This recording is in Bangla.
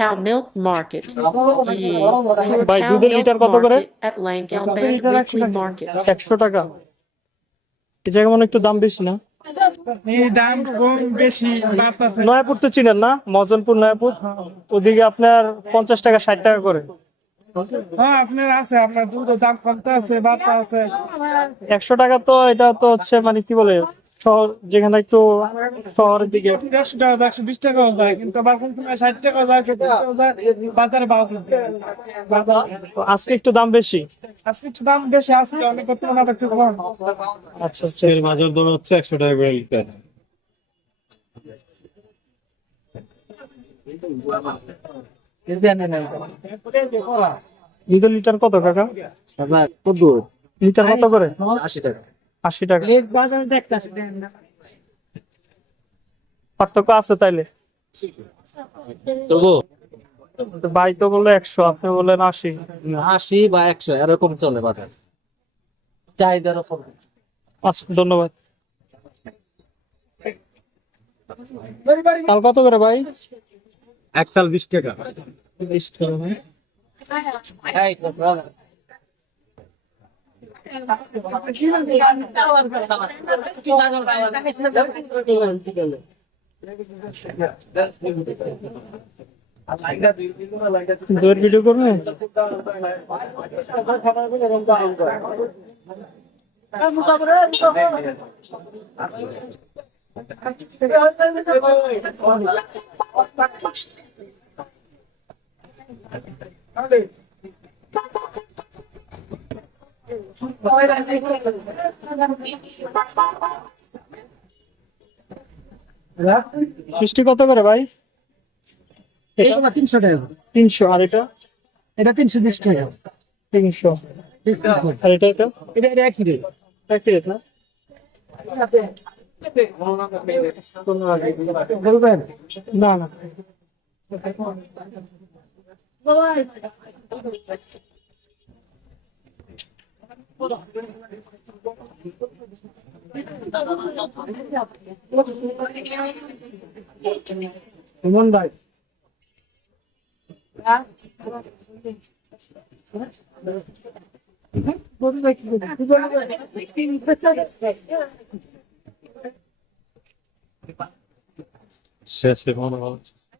Cow Milk Market. ভাই, Cow দুধের লিটার কত করে? At Langell Bend Weekly Market. একশো টাকা। এই জায়গা একটু দাম বেশি না? এই দাম কম বেশি নয়াপুর তো চিনেন না? মজনপুর নয়াপুর? ওদিকে আপনার পঞ্চাশ টাকা ষাট টাকা করে। হ্যাঁ আপনার আছে আপনার দুধের দাম কমতে আছে বাড়তে আছে। একশো টাকা তো এটা তো হচ্ছে মানে কি বলে? শহর যেখানে একটু শহরের দিকে। একশো টাকা একশো বিশ টাকাও যায় কিন্তু ষাট টাকাও যায় বাজারে আজকে একটু দাম বেশি? আজকে একটু দাম বেশি আজকে অনেক আবার একটু কম আচ্ছা আচ্ছা। এর বাজার দর হচ্ছে একশো টাকা করে লিটার। লিটার কত কাকা? লিটার কত করে? আশি টাকা। আশি টাকা। বাজারে দেখতেছি পার্থক্য আছে তাইলে? তবু? ভাই তো বলল একশো আপনি বললেন আশি। আশি বা একশো এরকম চলে বাজার। চাহিদার উপর আচ্ছা ধন্যবাদ। তাল কত করে ভাই? একতাল বিশ টাকা। বিশ টাকা। দুয়ের ভিডিও করবেন মিষ্টি কত করে ভাই? এটা তিনশো টাকা তিনশো আর এটা? এটা তিনশো বিশ টাকা। তিনশো। আর এটা এটা? এটা এটা একই রেট। একই রেট না? বলবেন? না না। ইমন ভাই শেষে মনে হচ্ছে